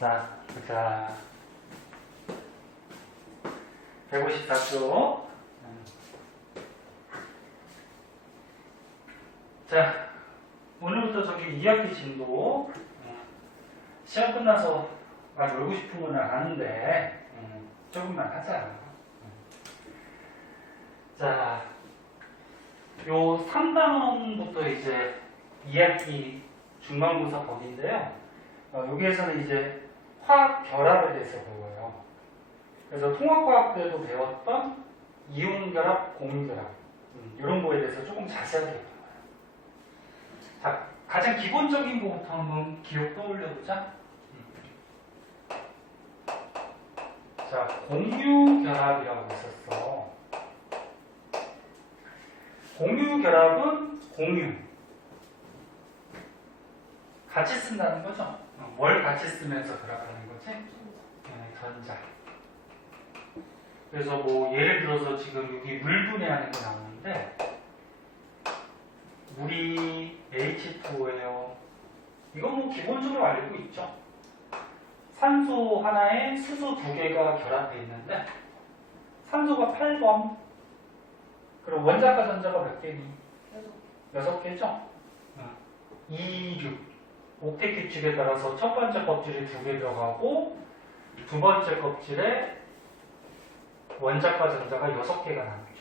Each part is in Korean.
자, 보자. 154쪽. 자, 오늘부터 저기 2학기 진도. 시험 끝나서 막 놀고 싶은 건 아는데, 조금만 하자. 자, 요 3단원부터 이제 2학기 중간고사 법인데요. 여기에서는 이제 화학 결합에 대해서 배워요. 그래서 통합과학 때도 배웠던 이온결합, 공유결합 이런 거에 대해서 조금 자세하게 배워요. 자, 가장 기본적인 거부터 한번 기억 떠올려보자. 자, 공유결합이라고 있었어. 공유결합은 공유. 같이 쓴다는 거죠? 뭘 같이 쓰면서 결합하는 거지? 전자. 그래서 뭐 예를 들어서 지금 여기 물 분해하는 게 나오는데 물이 H2O예요. 이건 뭐 기본적으로 알고 있죠. 산소 하나에 수소 두 개가 결합되어 있는데 산소가 8번. 그리고 원자과 전자가 몇 개니? 6개죠? 2, 6. 옥텟 규칙에 따라서 첫 번째 껍질에 2개 들어가고 두 번째 껍질에 원자과 전자가 6개가 나오죠.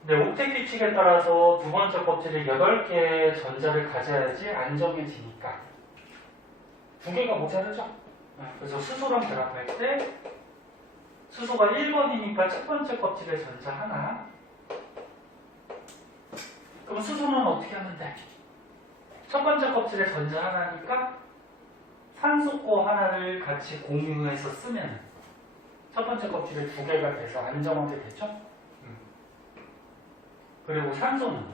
근데 옥텟 규칙에 따라서 두 번째 껍질에 8개의 전자를 가져야지 안정해지니까 2개가 모자르죠. 그래서 수소랑 결합할 때 수소가 1번이니까 첫 번째 껍질에 전자 하나. 그럼 수소는 어떻게 하면 돼? 첫 번째 껍질에 전자 하나니까 산소 거 하나를 같이 공유해서 쓰면 첫 번째 껍질에 2개가 돼서 안정하게 되죠. 그리고 산소는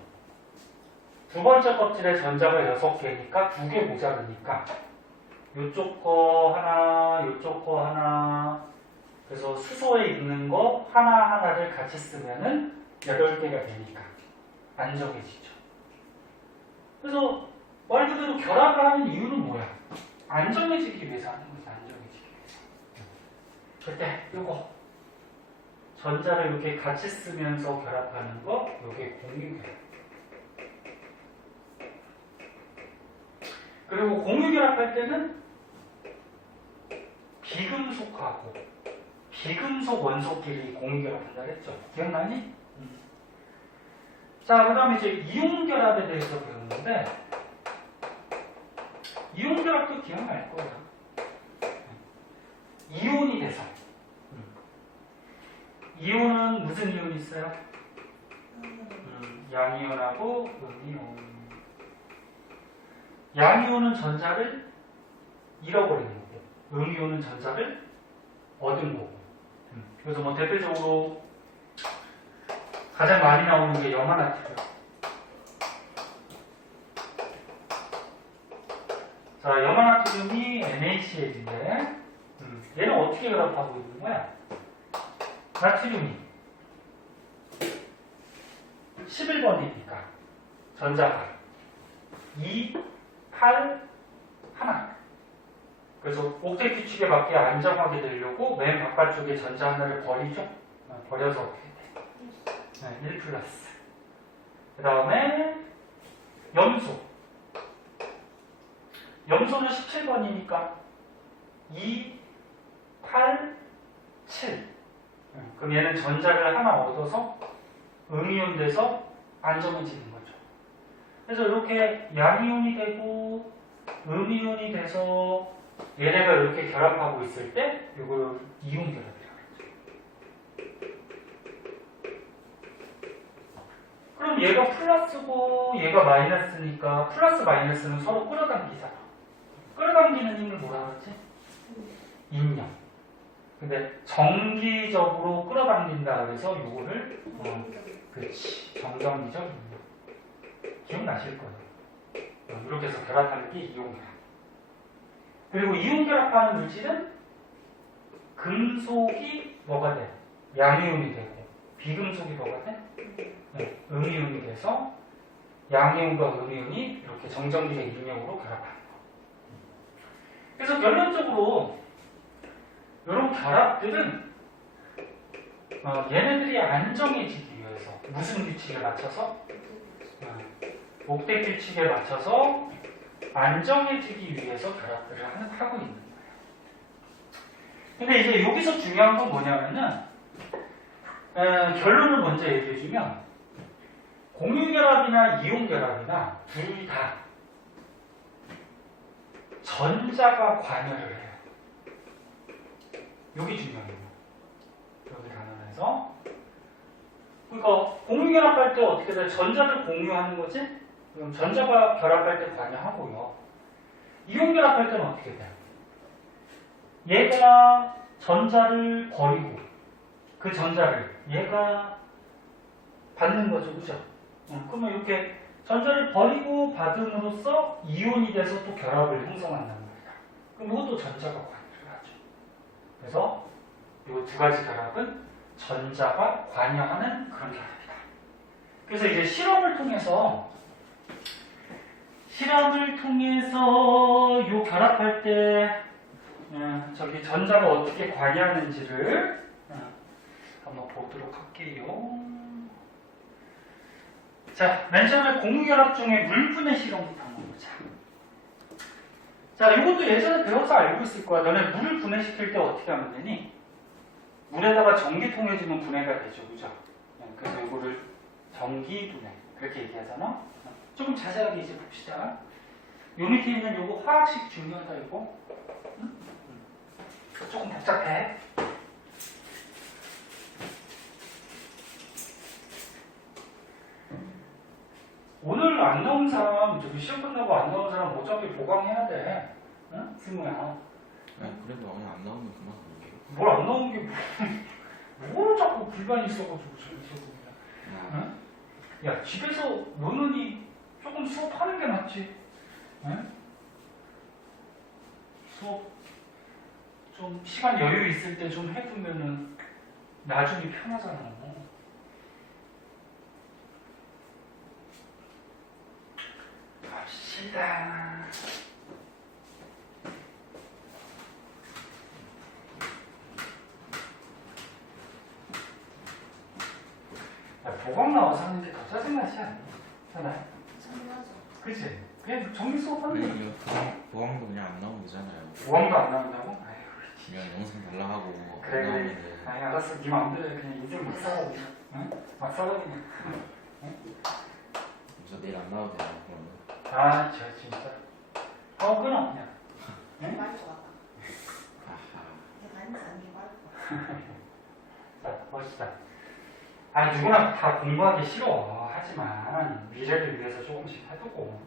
두 번째 껍질에 전자가 6개니까 2개 모자르니까 이쪽 거 하나, 이쪽 거 하나. 그래서 수소에 있는 거 하나하나를 같이 쓰면은 8개가 되니까 안정해지죠. 그래서 말 그대로 결합을 하는 이유는 뭐야? 안정해지기 위해서 하는 거지, 안정해지기 위해서. 그때 요거 전자를 이렇게 같이 쓰면서 결합하는 거, 요게 공유결합. 그리고 공유결합할 때는 비금속하고 비금속 원소끼리 공유결합한다 그랬죠? 기억나니? 자, 그 다음에 이제 이온결합에 대해서 배우는데 이온결합도 기억날 거야. 이온이 돼서. 이온은 무슨 이온이 있어요? 양이온하고 음이온. 양이온은 전자를 잃어버리는 거고, 음이온은 전자를 얻은 거고. 그래서 뭐 대표적으로 가장 많이 나오는 게 염화나트륨. 자, 염화나트륨이 NaCl인데 얘는 어떻게 결합하고 있는 거야? 나트륨이 11번이니까 전자가 2, 8, 1. 그래서 옥텟 규칙에 맞게 안정하게 되려고 맨 바깥쪽에 전자 하나를 버리죠. 버려서 어떻게 돼? 1 플러스. 그 다음에 염소. 염소는 17번이니까 2, 8, 7. 그럼 얘는 전자를 하나 얻어서 음이온 돼서 안정해지는 거죠. 그래서 이렇게 양이온이 되고 음이온이 돼서 얘네가 이렇게 결합하고 있을 때 이걸 이온결합이라고 하죠. 그럼 얘가 플러스고 얘가 마이너스니까 플러스 마이너스는 서로 끌어당기잖아. 끌어당기는 힘을 뭐라 그러지? 인력. 근데 정기적으로 끌어당긴다 그래서 이거를 그렇지, 정전기적 인력. 기억나실 거예요. 이렇게 해서 결합하는 게 이온결합. 그리고 이온결합하는 물질은 금속이 뭐가 돼? 양이온이 되고 비금속이 뭐가 돼? 음이온이 돼서 양이온과 음이온이 이렇게 정전기적 인력으로 결합하는 거. 그래서 그래서 결론적으로 이런 결합들은 얘네들이 안정해지기 위해서 무슨 규칙에 맞춰서? 목대 규칙에 맞춰서 안정해지기 위해서 결합들을 하고 있는 거예요. 근데 이제 여기서 중요한 건 뭐냐면은 결론을 먼저 얘기해주면 공유결합이나 이온결합이나 둘 다 전자가 관여를 해요. 여기 중요해요. 여기 단원에서. 그러니까 공유결합할 때 어떻게 돼? 전자를 공유하는 거지? 그럼 전자가 결합할 때 관여하고요. 이온결합할 때는 어떻게 돼요? 얘가 전자를 버리고 그 전자를 얘가 받는 거죠. 그죠? 그러면 이렇게 전자를 버리고 받음으로써 이온이 돼서 또 결합을 형성한다는 거예요. 그럼 이것도 전자가 관여를 하죠. 그래서 이 두 가지 결합은 전자가 관여하는 그런 결합이다. 그래서 이제 실험을 통해서 이 결합할 때 저기 전자가 어떻게 관여하는지를 한번 보도록 할게요. 자, 맨 처음에 공유결합 중에 물분해 실험부터 한번 보자. 자, 이것도 예전에 배워서 알고 있을 거야. 너네 물을 분해시킬 때 어떻게 하면 되니? 물에다가 전기 통해주면 분해가 되죠. 그죠? 그래서 이거를 전기 분해. 그렇게 얘기하잖아? 조금 자세하게 이제 봅시다. 요 밑에 있는 요거 화학식 중요하다, 이거. 응? 조금 복잡해. 오늘 안 나온 사람, 저기 시험 끝나고 안 나온 사람 어차피 보강해야 돼. 응? 승우야. 그래도 오늘 안 나오면 그만 볼게요. 뭘 안 나온 게 뭘 자꾸 불만이 있어가지고 저기서 그냥. 응? 야, 집에서 노는이 조금 수업하는 게 낫지. 응? 수업 좀 시간 여유 있을 때 좀 해두면은 나중에 편하잖아. 갑시다. 보강 나와서 하는 게 더 짜증나지 않니? 하나요? 짜증나죠. 그치? 그냥 정리 수업하는 거. 보강도 그냥 안 나오면 되잖아요. 보강도 안 나온다고? 아휴, 그냥 영상 달라 하고 그래, 안 그래. 나오면은 아니, 알았어. 네 마음대로 해. 그냥 인생 막 살아. 응? 막 살아, 그냥. 저 내일 안 나와도 돼요. 그러면 아, 저 진짜. 끊어, 그냥. 응? 말것 같다. 아하. 내가 아니지 않게 말것 같다. 자, 멋있다. 아, 누구나 다 공부하기 싫어. 하지만 미래를 위해서 조금씩 해두고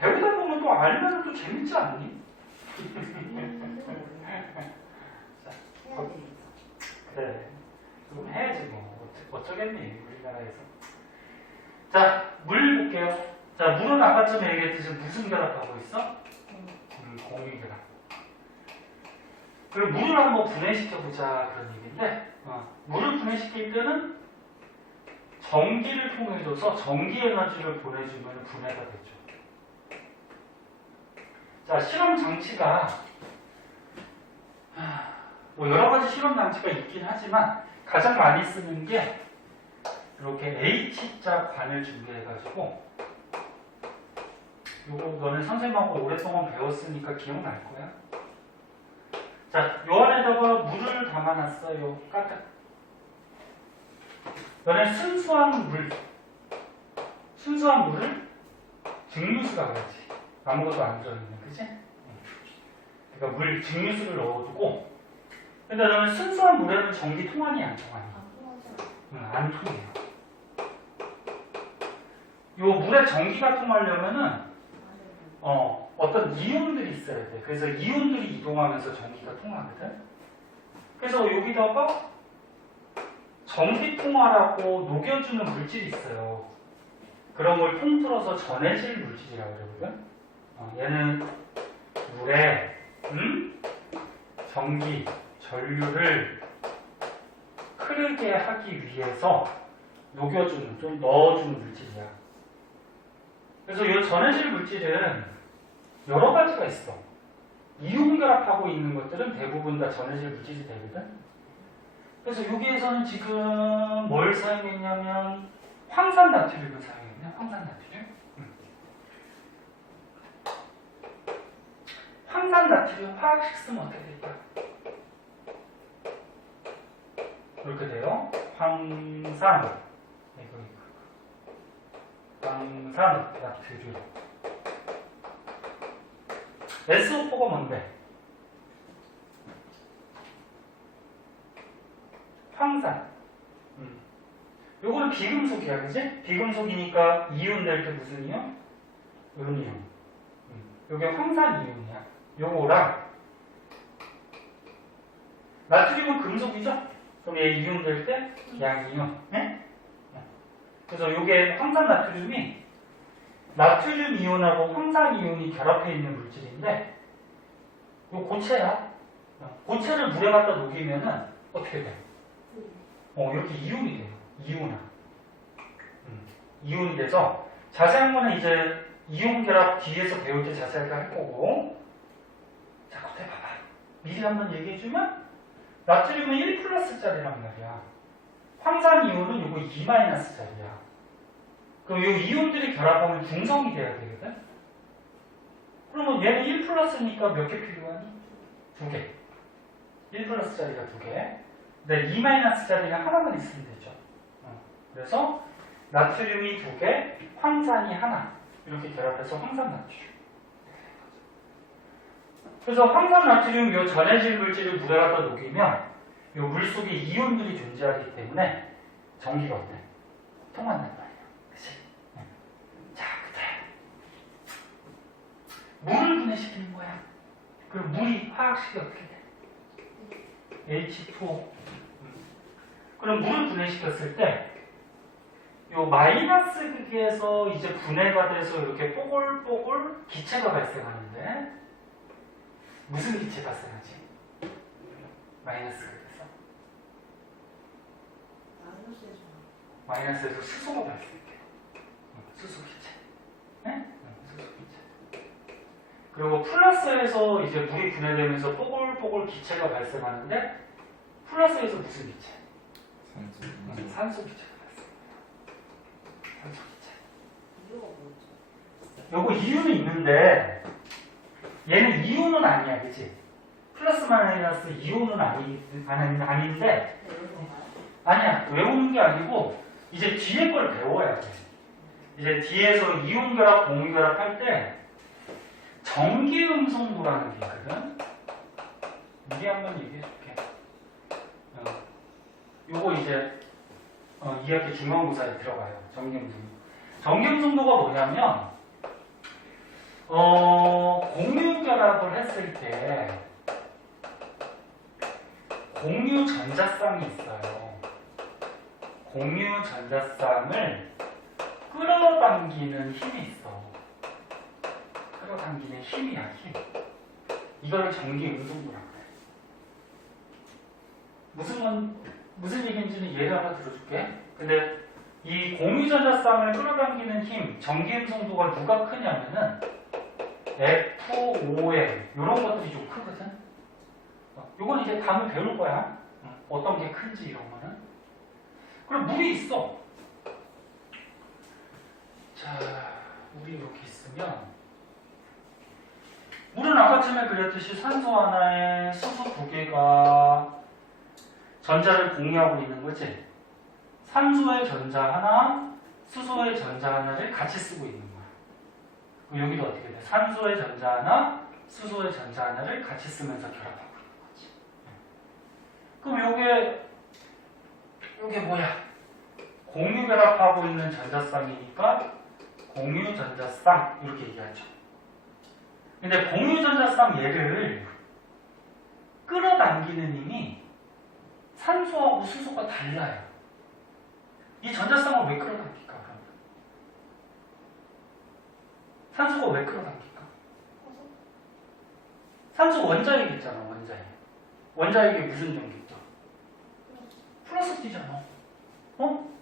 배우다 보면 또 알면 또 재밌지 않니? 해야 되겠어. 그래. 그럼 해야지 뭐. 어쩌겠니, 우리나라에서. 자, 물 볼게요. 자, 물은 아까쯤에 얘기했듯이 무슨 결합하고 있어? 공유결합. 그리고 물을 한번 분해시켜보자 그런 얘기인데 물을 분해시킬 때는 전기를 통해줘서 전기 에너지를 보내주면 분해가 되죠. 자, 실험 장치가 뭐 여러 가지 실험 장치가 있긴 하지만 가장 많이 쓰는 게 이렇게 H자 관을 준비해가지고 요거 너는 선생님하고 오랫동안 배웠으니까 기억날 거야. 자, 요 안에다가 물을 담아놨어요. 까딱. 너네 순수한 물을 증류수라고 하지. 아무것도 안 들어있는, 그치? 그러니까 물 증류수를 넣어두고, 근데 너는 순수한 물에는 전기 통하니 안 통하니? 안 통해요. 요 물에 전기가 통하려면은 어떤 이온들이 있어야 돼. 그래서 이온들이 이동하면서 전기가 통하거든. 그래서 여기다가 전기통화라고 녹여주는 물질이 있어요. 그런 걸 통틀어서 전해질 물질이라고 그러거든. 얘는 물에 전기, 전류를 흐르게 하기 위해서 녹여주는, 좀 넣어주는 물질이야. 그래서 이 전해질 물질은 여러 가지가 있어. 이온결합하고 있는 것들은 대부분 다 전해질 물질이 되거든. 그래서 여기에서는 지금 뭘 사용했냐면 황산나트륨을 사용했네. 황산나트륨. 황산나트륨 화학식 쓰면 어떻게 될까? 이렇게 돼요. 황산 나트륨. SO4가 뭔데? 황산. 요거는 비금속이야, 그지? 비금속이니까 이온 될 때 무슨 이온? 음이온. 요게 황산 이온이야. 요거랑 나트륨은 금속이죠? 그럼 얘 이온 될 때 양이온. 네? 그래서 요게 황산 나트륨이 나트륨 이온하고 황산 이온이 결합해 있는 물질인데 요 고체야. 고체를 물에 갖다 녹이면은 어떻게 돼? 이렇게 이온이 돼요. 이온화. 이온이 돼서 자세한 거는 이제 이온 결합 뒤에서 배울 때 자세하게 할 거고. 자, 겉에 봐봐. 미리 한번 얘기해주면 나트륨은 1+짜리란 말이야. 황산 이온은 요거 2-짜리야. 그럼 요 이온들이 결합하면 중성이 돼야 되거든? 그러면 얘는 1+니까 몇 개 필요하니? 2개. 1+짜리가 2개. 근데 2-짜리가 하나만 있으면 되죠. 그래서 나트륨이 2개, 황산이 하나. 이렇게 결합해서 황산 나트륨. 그래서 황산 나트륨 요 전해질 물질을 물에 갖다 녹이면 요 물 속에 이온들이 존재하기 때문에 전기가 어때? 통한단 말이야. 그치? 자, 그래. 물을 분해시키는 거야. 그럼 물이 화학식이 어떻게 돼? H2O. 그럼 물을 분해시켰을 때 요 마이너스 극에서 이제 분해가 돼서 이렇게 뽀글뽀글 기체가 발생하는데 무슨 기체 발생하지? 마이너스 극에서 마이너스에서 수소가 발생해. 수소 기체. 네? 수소 기체. 그리고 플러스에서 이제 물이 분해되면서 뽀글뽀글 기체가 발생하는데 플러스에서 무슨 기체? 산소 기체가 발생해요. 산소 기체. 요거 이유는 있는데 얘는 이온은 아니야, 그치? 플러스 마이너스 이온은 아닌데 아니야, 외우는 게 아니고 이제 뒤에 걸 배워야 돼. 이제 뒤에서 이온 결합, 공유 결합 할 때 전기 음성도라는 게 있거든. 미리 한번 얘기해 줄게. 요거 이제 2학기 중간고사에 들어가요. 전기 음성도. 전기 음성도가 뭐냐면 공유 결합을 했을 때 공유 전자쌍이 있어요. 공유 전자쌍을 끌어당기는 힘이 있어. 끌어당기는 힘이야, 힘. 이거를 전기 음성도라고 해. 무슨 얘기인지는 예를 하나 들어줄게. 근데 이 공유 전자쌍을 끌어당기는 힘, 전기 음성도가 누가 크냐면은 FOM 이런 것들이 좀 크거든. 요건 이제 다음에 배울 거야. 어떤 게 큰지 이런 거는. 그럼 물이 있어. 자, 물이 이렇게 있으면 물은 아까 전에 그랬듯이 산소 하나에 수소 2개가 전자를 공유하고 있는 거지. 산소의 전자 하나, 수소의 전자 하나를 같이 쓰고 있는 거야. 그럼 여기도 어떻게 돼? 산소의 전자 하나, 수소의 전자 하나를 같이 쓰면서 결합하고 있는 거지. 그럼 요게 뭐야? 공유 결합하고 있는 전자쌍이니까 공유 전자쌍 이렇게 얘기하죠. 근데 공유 전자쌍 얘를 끌어당기는 힘이 산소하고 수소가 달라요. 이 전자쌍을 왜 끌어당길까? 그러면? 산소가 왜 끌어당길까? 산소 원자핵 있잖아, 원자핵. 원자핵에 무슨 전기 있죠? 플러스 뛰잖아.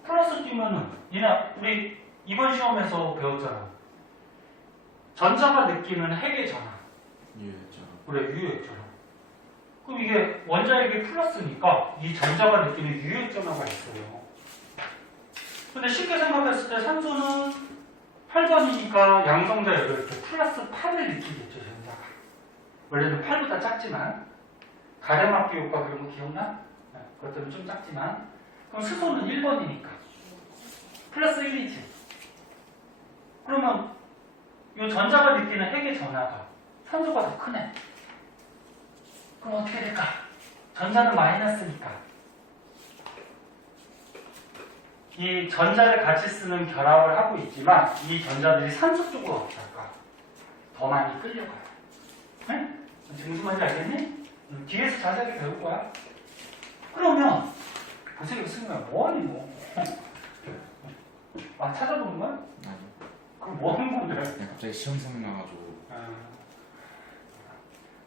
플러스 뛰면은 우리 이번 시험에서 배웠잖아. 전자가 느끼는 핵의 전압. 유전. 그렇죠. 그래, 유효액전화. 그럼 이게 원자력이 플러스니까 이 전자가 느끼는 유효액전화가 있어요. 근데 쉽게 생각했을 때 산소는 8번이니까 양성자 열을 때 플러스 8을 느끼겠죠, 전자가. 원래는 8보다 작지만 가래막기 효과 그런 거 기억나? 네, 그것들은 좀 작지만 그럼 수소는 1번이니까 플러스 1이지. 그러면 이 전자가 느끼는 핵의 전하가 산소가 더 크네. 그럼 어떻게 될까? 전자는 마이너스니까 이 전자를 같이 쓰는 결합을 하고 있지만 이 전자들이 산소 쪽으로 어떻게 할까? 더 많이 끌려가요. 네? 지금 무슨 말인지 알겠니? 뒤에서 자세하게 배울 거야. 그러면 선생님 쓰면 뭐하니 뭐? 아 찾아보는 거야? 아니. 그럼 뭐 하는 건데? 그냥 갑자기 시험 생각나가지고.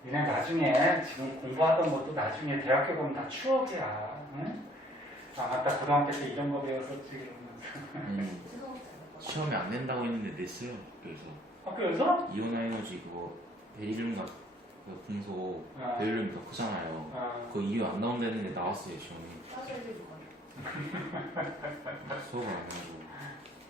니네 나중에 지금 공부하던 것도 나중에 대학교 가면 다 추억이야. 응? 아 맞다 고등학교 때 이런 거 배웠었지 이러면서. 시험이 안 된다고 했는데 냈어요. 그래서 학교에서? 이온화 에너지 그거 베릴륨과 그 금속 아. 베릴륨이 더 크잖아요. 아, 그거 이유 안 나온다는데 나왔어요 시험이. 수업을 안 해가지고.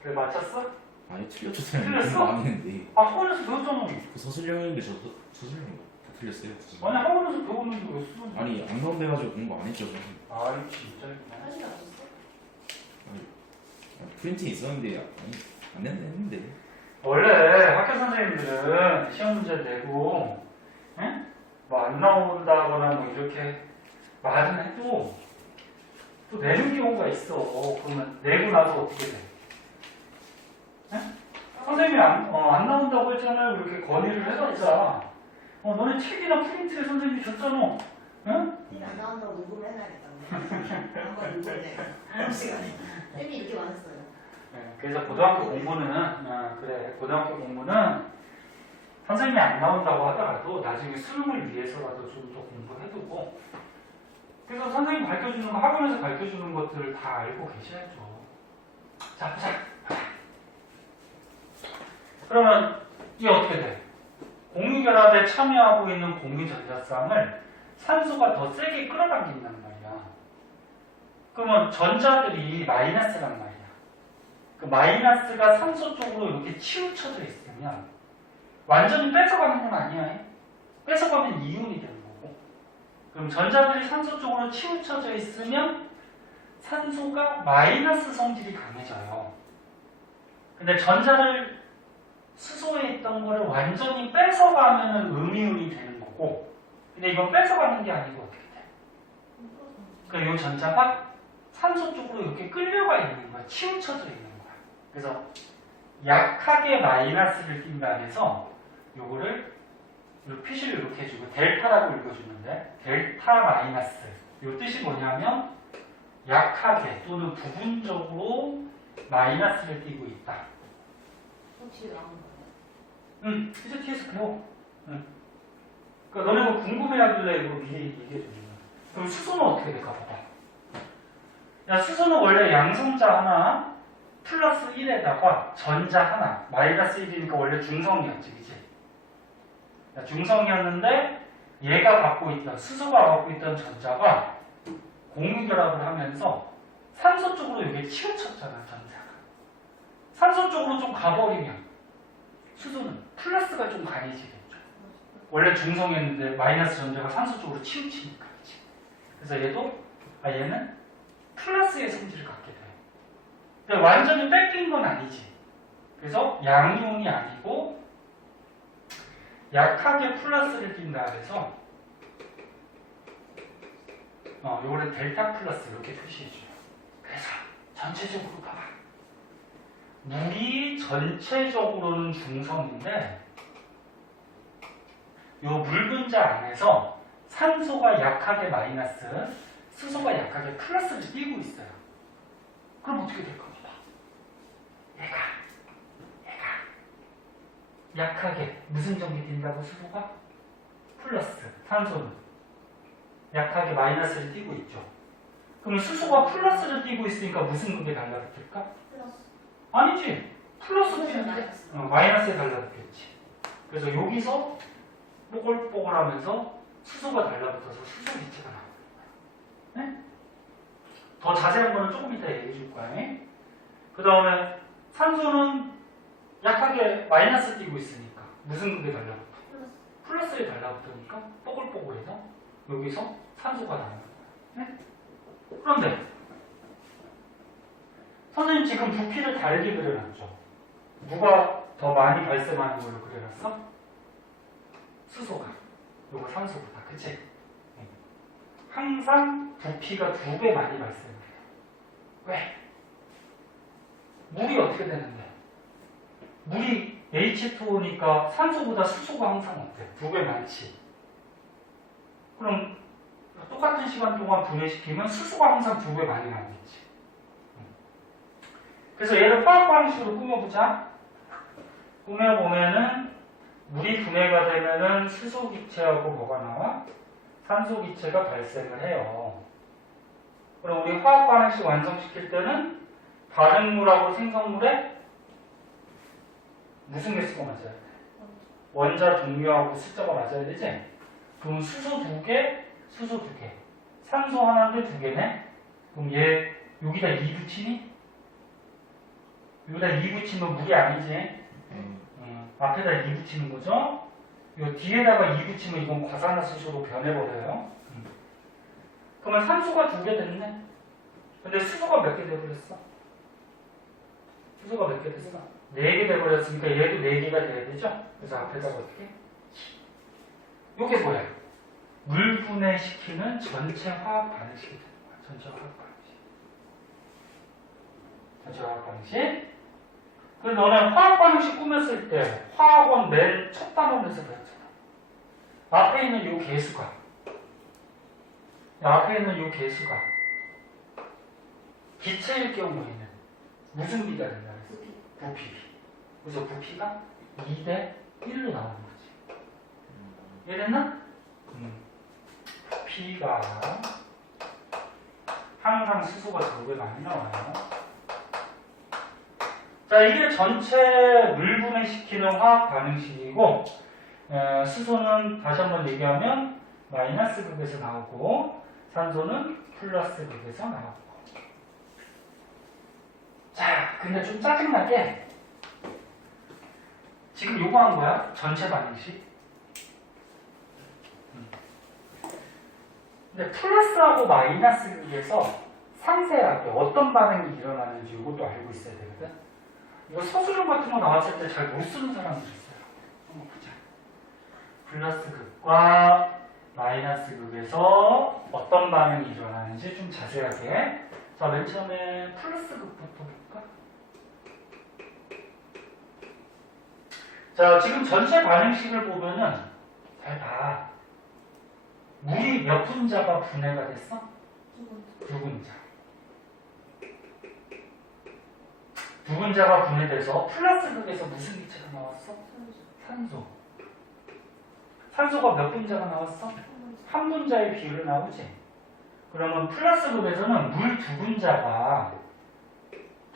그래 맞췄어? 아니 틀렸잖아요. 틀렸어? 공부 안 했는데. 아 학원에서 배웠잖아. 그 서술형인데 저 서술형 다 틀렸어요. 아니 학원에서 배우는데 왜 쓰는 아니 안 나온대가지고 공부 안 했죠. 저는. 아이 진짜 프린트 있었는데 안 된다 했는데. 원래 학교 선생님들은 시험 문제 내고 뭐 안 나온다거나 뭐 이렇게 말은 해도 또 내는 경우가 있어. 그러면 내고 나서 어떻게 돼? 선생님이 안 나온다고 했잖아요. 이렇게 건의를 해봤자 너네 책이나 프린트에 선생님이 줬잖아. 응? 안 나온다고 녹음해놔야겠다. 한번 녹음해. 다음 시간에. 쌤이 이렇게 많았어요. 그래서 고등학교 공부는 그래 고등학교 공부는 선생님이 안 나온다고 하더라도 나중에 수능을 위해서라도 좀 더 공부해두고 그래서 선생님 가르쳐주는 거 학원에서 가르쳐주는 것들을 다 알고 계셔야죠. 자 보자. 그러면 이게 어떻게 돼? 공유결합에 참여하고 있는 공유전자쌍을 산소가 더 세게 끌어당긴단 말이야. 그러면 전자들이 마이너스란 말이야. 그 마이너스가 산소 쪽으로 이렇게 치우쳐져 있으면 완전히 뺏어가는 건 아니야. 뺏어가면 이온이 되는 거고. 그럼 전자들이 산소 쪽으로 치우쳐져 있으면 산소가 마이너스 성질이 강해져요. 근데 전자를 수소에 있던 거를 완전히 뺏어가면 음이온이 되는 거고. 근데 이건 뺏어가는 게 아니고 어떻게 돼? 그러니까 이 전자가 산소 쪽으로 이렇게 끌려가 있는 거야. 치우쳐져 있는 거야. 그래서 약하게 마이너스를 띈다 해서 요거를 표시를 이렇게 해주고 델타라고 읽어주는데 델타 마이너스 요 뜻이 뭐냐면 약하게 또는 부분적으로 마이너스를 띄고 있다. 혹시 나온 거예요? 응, 이제 뒤에서 배워. 응. 그러니까 너네 뭐 궁금해하길래 이거 미리 얘기해 주는 거야. 그럼 수소는 어떻게 될까 봐봐. 야, 수소는 원래 양성자 하나 플러스 1에다가 전자 하나 마이너스 1이니까 원래 중성이었지, 그치? 중성이었는데 얘가 갖고 있던 수소가 갖고 있던 전자가 공유결합을 하면서 산소 쪽으로 이게 치우쳤잖아, 전자가. 산소 쪽으로 좀 가버리면 수소는 플러스가 좀 강해지겠죠. 원래 중성이었는데 마이너스 전자가 산소 쪽으로 치우치니까, 그치? 그래서 얘는 플러스의 성질을 갖게 돼. 근데 완전히 뺏긴 건 아니지. 그래서 양이온이 아니고 약하게 플러스를 띈다 해서 요거를 델타 플러스 이렇게 표시해줘요. 그래서 전체적으로 봐봐. 물이 전체적으로는 중성인데 요 물 분자 안에서 산소가 약하게 마이너스, 수소가 약하게 플러스를 띄고 있어요. 그럼 어떻게 될까 봐. 얘가 약하게 무슨 전기 띈다고 수소가? 플러스, 산소는 약하게 마이너스를 띄고 있죠. 그럼 수소가 플러스를 띄고 있으니까 무슨 극에 달라붙을까? 플러스. 아니지. 플러스 플러스 띄는데 마이너스. 마이너스에 달라붙겠지. 그래서 여기서 뽀글뽀글하면서 수소가 달라붙어서 수소 기체가 나와요. 네? 더 자세한 거는 조금 이따 얘기해 줄 거야. 그 다음에 산소는 약하게 마이너스 띄고 있으니까 무슨 극에 달라붙어? 플러스에 달라붙으니까 뽀글뽀글해서 여기서 산소가 나오는 거야. 네? 그런데 선생님 지금 부피를 다르게 그려놨죠. 누가 더 많이 발생하는 걸로 그려놨어? 수소가. 요거 산소보다. 그치? 항상 부피가 2배 많이 발생해요. 왜? 물이 어떻게 되는데? 물이 H2O니까 산소보다 수소가 항상 어때? 2배 많지. 그럼 똑같은 시간 동안 분해시키면 수소가 항상 2배 많이 나오겠지. 그래서 얘를 화학 방식으로 꾸며보자. 꾸며보면은 물이 분해가 되면은 수소 기체하고 뭐가 나와? 산소 기체가 발생을 해요. 그럼 우리 화학 반응식 완성시킬 때는 다른 물하고 생성물에 무슨 개수가 맞아야 돼? 원자 동료하고 숫자가 맞아야 되지? 그럼 수소 2개, 수소 2개. 산소 하나인데 2개네? 그럼 얘 여기다 2 붙이니? 여기다 2 붙이면 물이 아니지? 앞에다 2 붙이는 거죠? 요 뒤에다가 2 붙이면 이건 과산화수소로 변해버려요. 그러면 산소가 2개 됐네? 근데 수소가 몇 개 돼버렸어? 수소가 몇 개 됐어? 4개 돼버렸으니까 얘도 4개가 돼야 되죠? 그래서 앞에다가 어떻게? 요게 뭐야? 물 분해시키는 전체 화학 반응식이 되는 거야. 전체 화학 반응식. 전체 화학 반응식. 그래서 너는 화학 반응식 꾸몄을 때 화학원 맨 첫 단원에서 배웠잖아. 앞에 있는 요 개수가 기체일 경우에는 무슨 비가 된다 그랬어? 부피. 그래서 부피가 2대 1로 나오는 거지. 이해됐나? 부피가 항상 수소가 2배 많이 나와요. 자, 이게 전체 물 분해시키는 화학 반응식이고, 수소는 다시 한번 얘기하면 마이너스 극에서 나오고, 산소는 플러스 극에서 나오고. 자, 근데 좀 짜증나게 지금 요거 한 거야? 전체 반응식. 근데 플러스하고 마이너스 극에서 상세하게 어떤 반응이 일어나는지 이것도 알고 있어야 되거든. 이거 서술형 같은 거 나왔을 때 잘 못 쓰는 사람들 있어요. 한번 보자. 플러스 극과 마이너스 극에서 어떤 반응이 일어나는지 좀 자세하게. 자, 맨 처음에 플러스 극부터 볼까? 자, 지금 전체 반응식을 보면은 잘 봐. 물이 몇 분자가 분해가 됐어? 2분자. 2분자가 분해돼서 플러스 극에서 무슨 기체가 나왔어? 산소. 산소가 몇 분자가 나왔어? 한 분자의 비율로 나오지. 그러면 플러스 극에서는 물 2분자가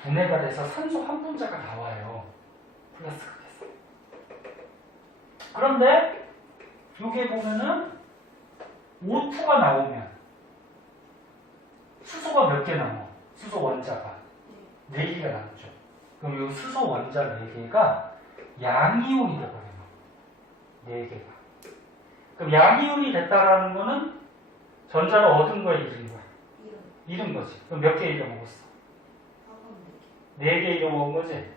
분해가 돼서 산소 한 분자가 나와요. 플러스 극에서. 그런데 여기에 보면은 O2가 나오면 수소가 몇 개 남아? 수소 원자가 4개가 남죠. 그럼 이 수소 원자 4개가 양이온이 되버려요. 4개가. 그럼 양이온이 됐다라는 거는 전자를 얻은 거야, 잃은 거야? 잃은 거지. 그럼 몇 개 잃어먹었어? 4개 잃어먹은 거지?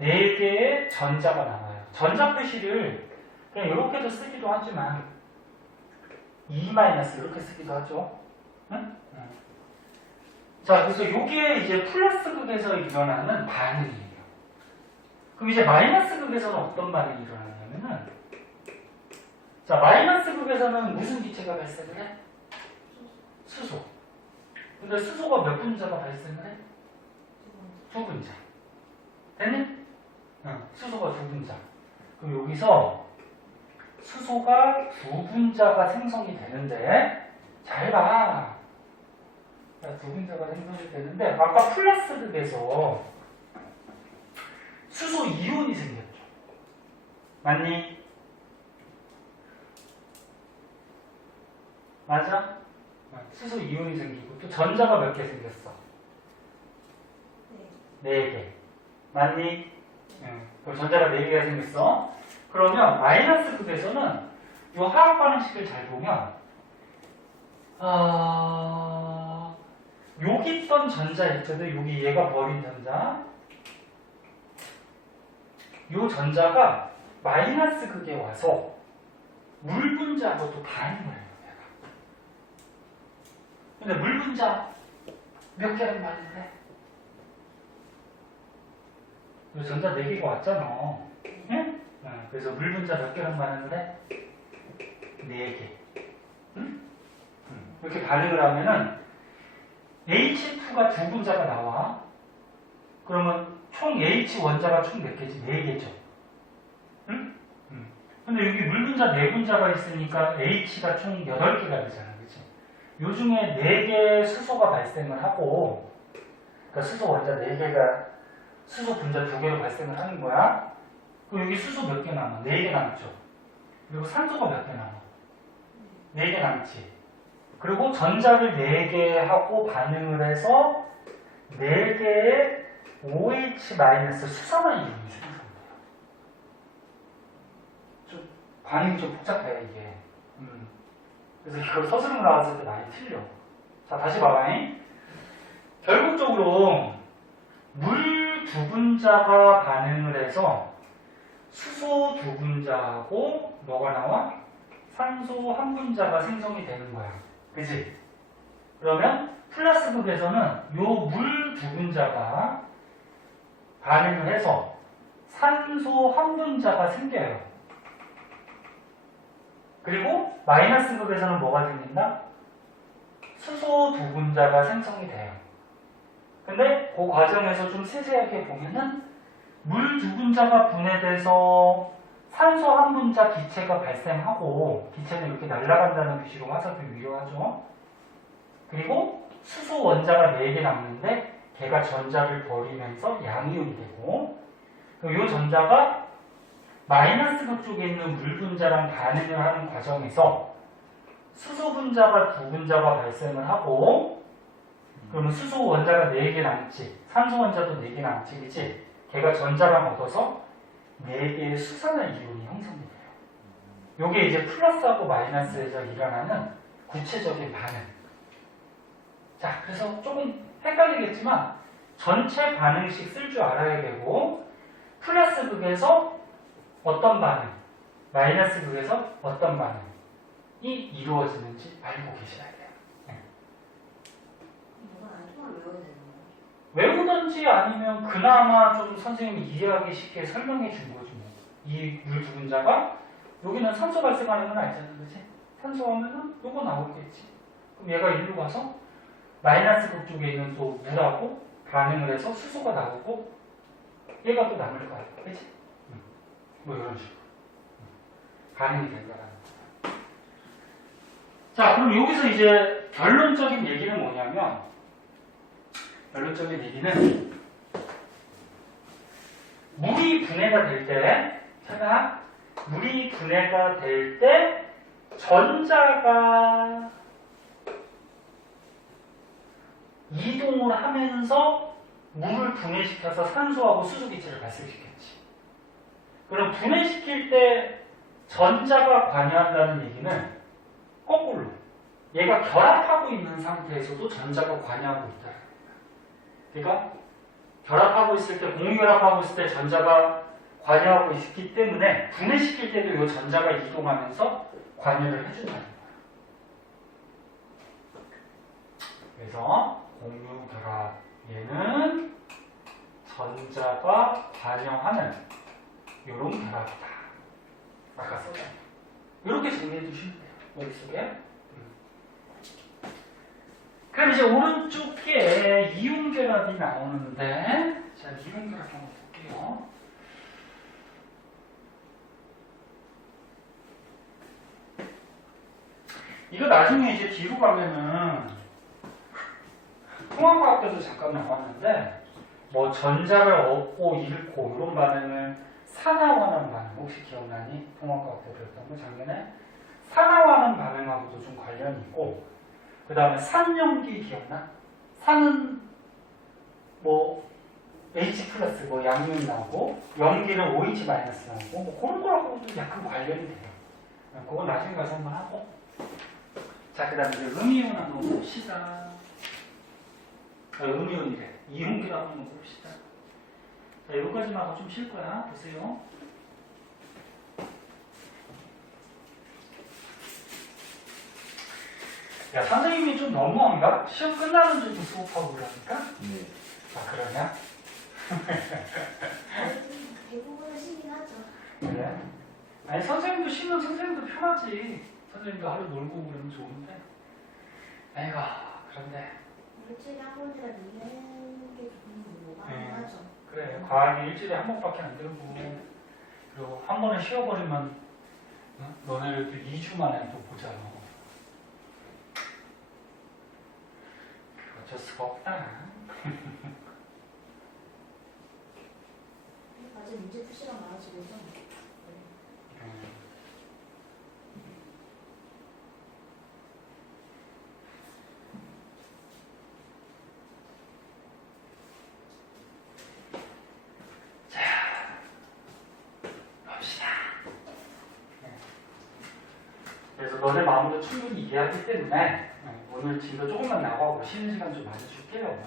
4개의 전자가 남아요. 전자 표시를 그냥 이렇게도 쓰기도 하지만 E- 이렇게 쓰기도 하죠. 응? 자, 그래서 이게 이제 플러스 극에서 일어나는 반응이에요. 그럼 이제 마이너스 극에서는 어떤 반응이 일어나냐면은, 자, 마이너스 극에서는 무슨 기체가 발생을 해? 수소. 근데 수소가 몇 분자가 발생을 해? 2분자. 됐니? 응, 수소가 2분자. 그럼 여기서 수소가 2분자가 생성이 되는데, 잘 봐. 2분자가 생성이 되는데, 아까 플러스 극에서 수소 이온이 생겼죠. 맞니? 맞아? 수소 이온이 생기고 또 전자가 몇 개 생겼어? 네. 4개. 맞니? 응. 그럼 전자가 4개가 생겼어. 그러면 마이너스 극에서는 이 화학 반응식을 잘 보면 여기 있던 전자 있거든. 여기 얘가 버린 전자. 이 전자가 마이너스 극에 와서 물 분자하고도 다른 거예요. 얘가. 근데 물 분자 몇 개란 말인데? 이 전자 4개가 왔잖아. 응? 그래서 물 분자 몇 개란 말하는데? 4개. 응? 이렇게 반응을 하면은 H2가 2분자가 나와. 그러면 총 H 원자가 총 몇 개지? 4개죠. 응? 근데 여기 물 분자 4분자가 있으니까 H가 총 8개가 되잖아. 그치? 요 중에 4개의 수소가 발생을 하고, 그러니까 수소 원자 4개가 수소 분자 2개로 발생을 하는 거야. 그럼 여기 수소 몇 개 남아? 4개 남죠. 그리고 산소가 몇 개 남아? 4개 남지. 그리고 전자를 4개 하고 반응을 해서 4개의 OH- 수산화 이온이 생성돼요. 좀 반응이 좀 복잡해 이게. 그래서 이걸 서술로 나왔을 때 많이 틀려. 자, 다시 봐봐잉. 결국적으로 물 2분자가 반응을 해서 수소 2분자하고 뭐가 나와? 산소 1분자가 생성이 되는 거야. 그치? 그러면 플러스 극에서는 요 물 2분자가 반응을 해서 산소 1분자가 생겨요. 그리고 마이너스 극에서는 뭐가 생긴다? 수소 2분자가 생성이 돼요. 근데 그 과정에서 좀 세세하게 보면은 물 2분자가 분해돼서 산소 1분자 기체가 발생하고, 기체는 이렇게 날아간다는 표시로 화살표 위로하죠. 그리고 수소 원자가 4개 남는데 걔가 전자를 버리면서 양이온이 되고, 이 전자가 마이너스 극 쪽에 있는 물 분자랑 반응을 하는 과정에서 수소 분자가 2분자가 발생을 하고, 그러면 수소 원자가 4개 남지, 산소 원자도 4개 남지, 그치? 걔가 전자랑 얻어서 4개의 수산화 이온이 형성이 돼요. 요게 이제 플러스하고 마이너스에서 일어나는 구체적인 반응. 자, 그래서 조금 헷갈리겠지만 전체 반응식 쓸 줄 알아야 되고, 플러스 극에서 어떤 반응, 마이너스 극에서 어떤 반응이 이루어지는지 알고 계셔야 돼요. 이건 안쪽을 외워야 되는 거예요. 외우든지 아니면 그나마 좀 선생님이 이해하기 쉽게 설명해 준 거지 뭐. 이 물 2분자가 여기는 산소 발생하는 건 알잖아, 그치? 산소 하면은 요거 나오겠지. 그럼 얘가 일로 가서 마이너스 극 쪽에 있는 또 물하고 반응을 해서 수소가 나오고 얘가 또 남을 거야, 그치? 뭐 이런 식으로 반응이 될 거라는 거야. 자, 그럼 여기서 이제 결론적인 얘기는 뭐냐면, 결론적인 얘기는 물이 분해가 될 때, 찾아, 물이 분해가 될 때 전자가 이동을 하면서 물을 분해시켜서 산소하고 수소 기체를 발생시켰지. 그럼 분해시킬 때 전자가 관여한다는 얘기는 거꾸로 얘가 결합하고 있는 상태에서도 전자가 관여하고 있다. 그러니까 결합하고 있을 때, 공유결합하고 있을 때 전자가 관여하고 있기 때문에 분해시킬 때도 이 전자가 이동하면서 관여를 해준다는 거예요. 그래서 공유결합, 얘는 전자가 관여하는 이런 결합이다. 아까 썼잖아요. 이렇게 정리해 두시면 돼요. 머릿속에. 그럼 이제 오른쪽에 이온 결합이 나오는데, 자, 이온 결합 한번 볼게요. 이거 나중에 이제 뒤로 가면은 통합과학 때도 잠깐 나왔는데, 뭐 전자를 얻고 잃고 이런 반응을 산화하는 반응, 혹시 기억나니? 통합과학 때 배웠던 거 작년에 산화하는 반응하고도 좀 관련이 있고, 그 다음에 산염기 기억나? 산은 뭐 H 플러스 뭐 양면이 나오고, 염기는 OH 마이너스 나오고, 뭐 그런 거라고도 약간 관련이 돼요. 그건 나중에 가서 한번 하고. 자, 그 다음에 음이온 한번 봅시다. 음이온이래. 이온기로 한번 봅시다. 자, 여기까지만 하고 좀 쉴 거야. 보세요. 야, 선생님이 좀 너무한가? 시험 끝나는 줄 수업하고 그러니까? 네. 아, 그러냐? 대부분은 쉬긴 하죠. 그래? 아니, 선생님도 쉬면 선생님도 편하지. 선생님도 하루 놀고 그러면 좋은데. 아이고, 그런데. 일주일에 한 번이라 미는 게 조금 뭐가 안 하죠. 그래, 과학이 일주일에 한 번밖에 안 되고. 그리고 한 번에 쉬어버리면, 너네를 또 2주 만에 또 보잖아. 어쩔 수가 없다. 아직 문제 푸시가 많아지고서. 봅시다. 그래서 너네 마음도 충분히 이해하기 때문에 오늘 진도 조금만 나가고 쉬는 시간 좀 많이 줄게요.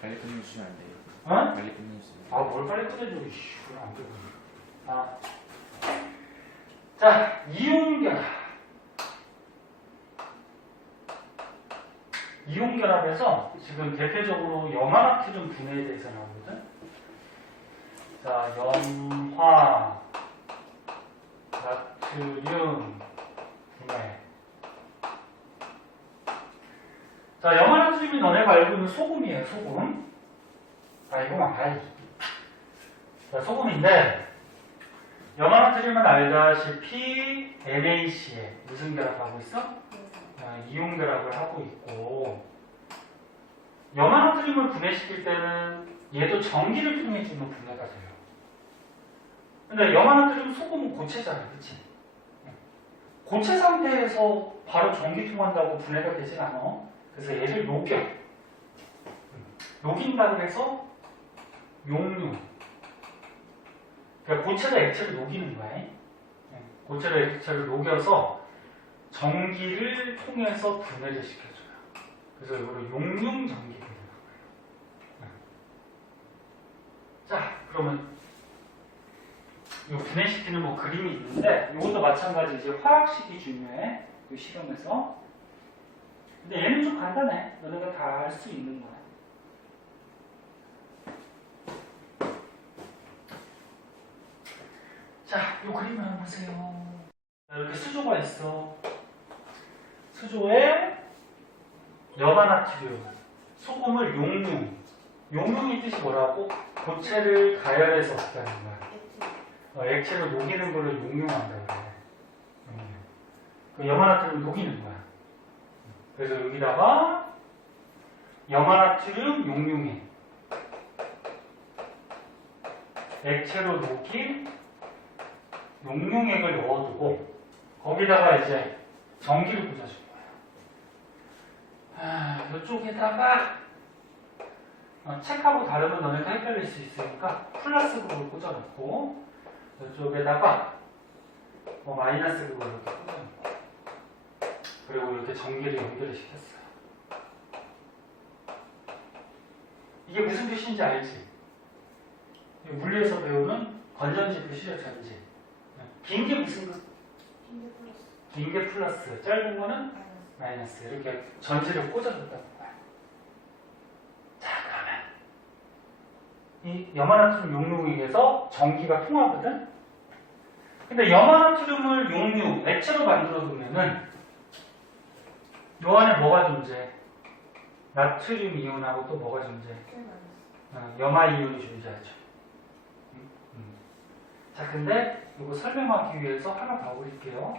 빨리 끝내주시면 안 돼요. 어? 빨리 끝내주세요. 아, 뭘 빨리 끝내줘. 이씨, 그건 안 되고. 아. 자, 이온결합. 이온결합에서 지금 대표적으로 염화나트륨 분해에 대해서 나오거든. 자, 염화 나트륨 분해. 자, 염화나트륨이 너네가 알고 있는 소금이에요, 소금. 아, 이거만 봐야지. 자, 소금인데, 염화나트륨은 알다시피 NaC에 무슨 결합하고 있어? 이온 결합을 하고 있고, 염화나트륨을 분해시킬 때는 얘도 전기를 통해 주는 분해가 돼요. 근데 염화나트륨 소금은 고체잖아, 그치? 고체 상태에서 바로 전기 통한다고 분해가 되진 않아. 그래서 얘를 녹여. 녹인다고 해서 용융. 그러니까 고체를 액체를 녹이는 거야. 고체를 액체를 녹여서 전기를 통해서 분해를 시켜줘요. 그래서 이거를 용융 전기를 하는 거예요. 자, 그러면 이 분해시키는 뭐 그림이 있는데 이것도 마찬가지 이제 화학식이 중요해. 이 실험에서. 근데 얘는 좀 간단해. 너네가 다 알 수 있는 거야. 자, 이 그림을 한번 보세요. 이렇게 수조가 있어. 수조에 염화나트륨, 소금을 용융. 용융이 뜻이 뭐라고? 고체를 가열해서 어떻게 하는 거야? 액체로 녹이는 거를 용융한다고 그래. 그 염화나트륨을 녹이는 거야. 그래서 여기다가 염화나트륨 용융액, 액체로 녹인 용융액을 넣어두고 거기다가 이제 전기를 꽂아준 거야. 이쪽에다가 책하고 다르면 너네도 헷갈릴 수 있으니까 플러스 그걸 꽂아놓고 이쪽에다가 뭐 마이너스 그걸 이렇게 꽂아놓고 그리고 이렇게 전기를 연결을 시켰어요. 이게 무슨 뜻인지 알지? 물리에서 배우는 건전지 표시력 전지. 긴 게 무슨 뜻? 긴 게 플러스, 짧은 거는 마이너스. 이렇게 전지를 꽂아줬다는 거야. 자, 그러면 이 염화나트륨 용융액에서 전기가 통하거든? 근데 염화나트륨을 용융, 액체로 만들어두면은 요 안에 뭐가 존재해? 나트륨 이온하고 또 뭐가 존재해? 염화 이온이 존재하죠. 자, 근데 이거 설명하기 위해서 하나 더 그릴게요.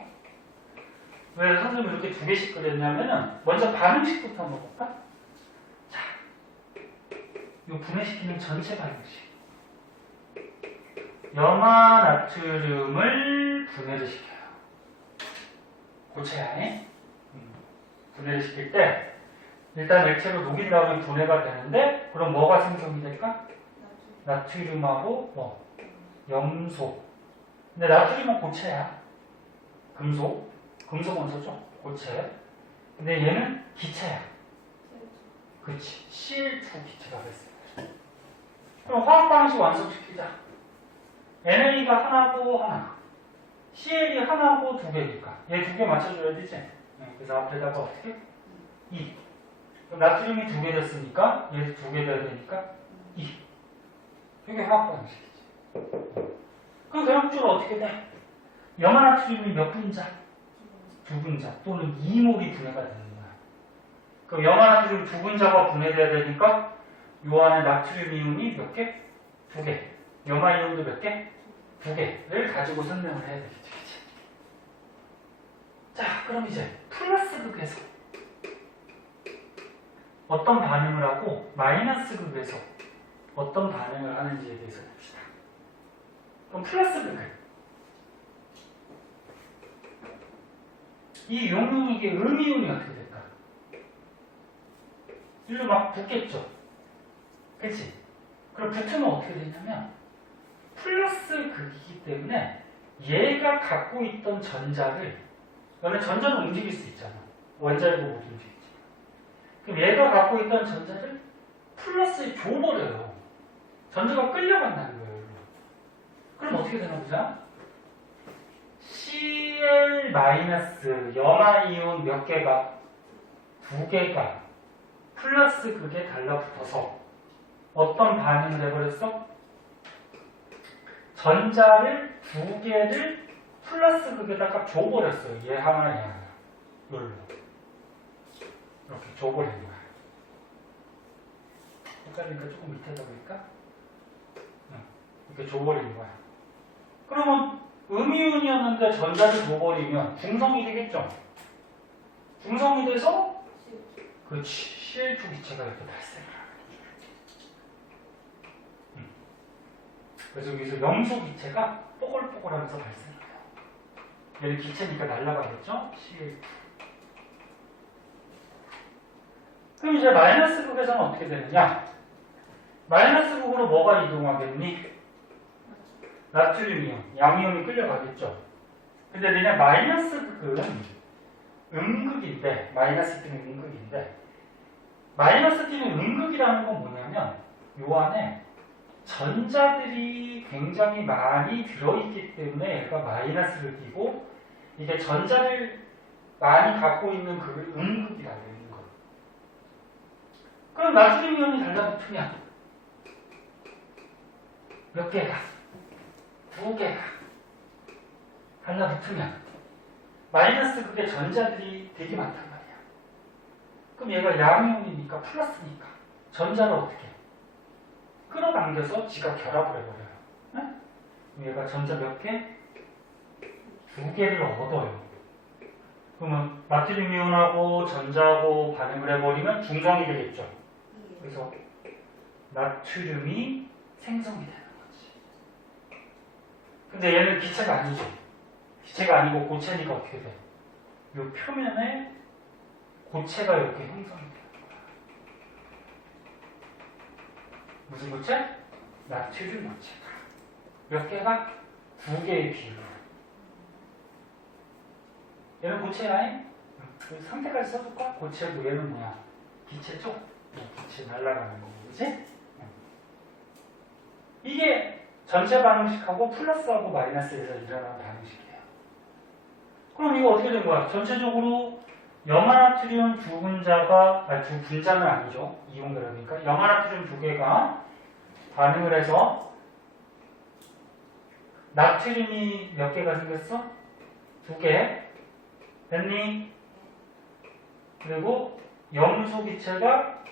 왜 선생님이 이렇게 두 개씩 그렸냐면은 먼저 반응식부터 한번 볼까? 자, 이 분해시키는 전체 반응식. 염화나트륨을 분해를 시켜요. 고체야. 분해를 시킬 때 일단 액체로 녹인 다음에 분해가 되는데 그럼 뭐가 생성이 될까? 나트륨하고 뭐? 염소. 근데 나트륨은 고체야. 금속 원소죠. 고체. 근데 얘는 기체야. 그렇지. Cl2 기체가 됐어요. 그럼 화학 방식 완성시키자. NA가 하나고 하나. CL이 하나고 두 개니까. 얘 두 개 맞춰줘야 되지. 그래서 앞에다가 어떻게? 2. 나트륨이 두 개 됐으니까 얘 두 개 돼야 되니까 2. 이게 화학 방식이지. 그럼 결국적으로 어떻게 돼? 염화나트륨이 몇 분자? 두 분자 또는 2몰이 분해가 되는 거야. 그럼 염화나트륨 두 분자가 분해돼야 되니까 요 안에 나트륨 이온이 몇 개? 두 개. 염화 이온도 몇 개? 두 개를 가지고 설명을 해야 되겠지. 그치? 자, 그럼 이제 플러스 극에서 어떤 반응을 하고 마이너스 극에서 어떤 반응을 하는지에 대해서 봅시다. 그럼 플러스 극은 이 용융이게 음이온이 어떻게 될까? 일로 막 붙겠죠? 그치? 그럼 붙으면 어떻게 되냐면 플러스 극이기 때문에 얘가 갖고 있던 전자를 너네 전자는 움직일 수 있잖아. 원자력으로 못 움직이지. 그럼 얘가 갖고 있던 전자를 플러스에 줘버려요. 전자가 끌려간다는 거예요. 그럼 어떻게 되나 보자. Cl- 염화이온 몇 개가? 두 개가 플러스 극에 달라붙어서 어떤 반응을 해버렸어? 전자를 두 개를 플러스 극에다가 줘버렸어요. 얘 하나, 얘 하나. 이걸로. 이렇게 줘버린 거야. 헷갈리니까 조금 밑에다 보니까 이렇게 줘버린 거야. 그러면 음이온이었는데 전자를 줘버리면 중성이 되겠죠? 중성이 돼서 그 CL2 기체가 이렇게 발생을 하는 거예요. 그래서 여기서 염소 기체가 뽀글뽀글하면서 발생해요. 얘는 기체니까 날아가겠죠? CL2. 그럼 이제 마이너스 극에서는 어떻게 되느냐? 마이너스 극으로 뭐가 이동하겠니? 나트륨이온, 양이온이 끌려가겠죠. 근데 그냥 마이너스 극은 음극인데, 마이너스 T는 음극인데, 마이너스 T는 음극이라는 건 뭐냐면, 요 안에 전자들이 굉장히 많이 들어있기 때문에 얘가 마이너스를 띄고, 이게 전자를 많이 갖고 있는 그걸 음극이라고 하는 거예요. 그럼 나트륨 이온이 달라붙으면 몇 개가? 두 개가 달라붙으면 마이너스 극의 전자들이 되게 많단 말이야. 그럼 얘가 양이온이니까 플러스니까 전자를 어떻게 해? 끌어당겨서 지가 결합을 해버려요. 네? 얘가 전자 몇 개? 두 개를 얻어요. 그러면 나트륨 이온하고 전자하고 반응을 해버리면 중성이 되겠죠. 그래서 나트륨이 생성이 되는 거지. 근데 얘는 기체가 아니죠. 기체가 아니고 고체니까 어떻게 돼? 이 표면에 고체가 이렇게 형성이 되는 거야. 무슨 고체? 나트륨 고체가. 몇 개가? 두 개의 비율. 얘는 고체라인? 상태까지 써줄까? 고체고 얘는 뭐야? 기체죠? 기체 날아가는 거고, 그치? 이게 전체 반응식하고 플러스하고 마이너스에서 일어나는 반응식이에요. 그럼 이거 어떻게 된 거야? 전체적으로 염화나트륨 두 분자가, 두 분자는 아니죠. 이온 그러니까 염화나트륨 두 개가 반응을 해서 나트륨이 몇 개가 생겼어? 두 개. 됐니? 그리고 염소 기체가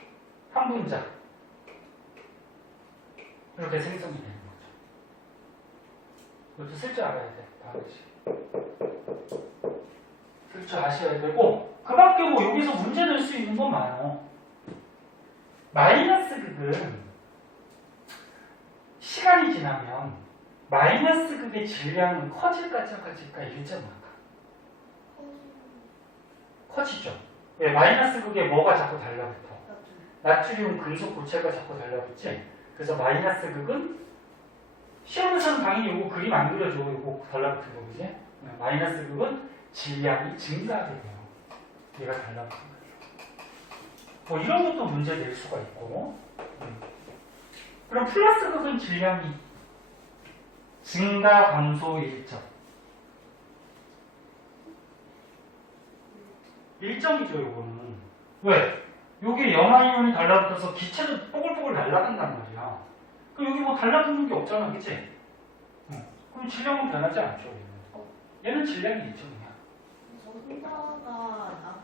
한 분자. 이렇게 생성이 되는 거죠. 이것도 쓸 줄 알아야 돼. 반응식. 쓸 줄 아셔야 되고, 그 밖에 뭐 여기서 문제 낼 수 있는 건 많아요. 마이너스 극은 시간이 지나면 마이너스 극의 질량은 커질까 작아질까 일정할까? 커지죠. 왜? 마이너스 극에 뭐가 자꾸 달라붙어? 나트륨 금속 고체가 자꾸 달라붙지. 그래서 마이너스 극은 시험에서는 당연히 이거 그림 안 그려줘. 이거 달라붙은 거 그지? 마이너스 극은 질량이 증가하게 돼요. 얘가 달라붙는 거예요. 뭐 이런 것도 문제 낼 수가 있고. 그럼 플러스 극은 질량이 증가 감소 일정. 일정이죠, 요거는. 왜? 여기 염화이온이 달라붙어서 기체도 뽀글뽀글 날아간단 말이야. 그럼 여기 뭐 달라붙는 게 없잖아, 그치? 그럼 질량은 변하지 않죠, 얘는 질량이 일정이야. 저 혼자가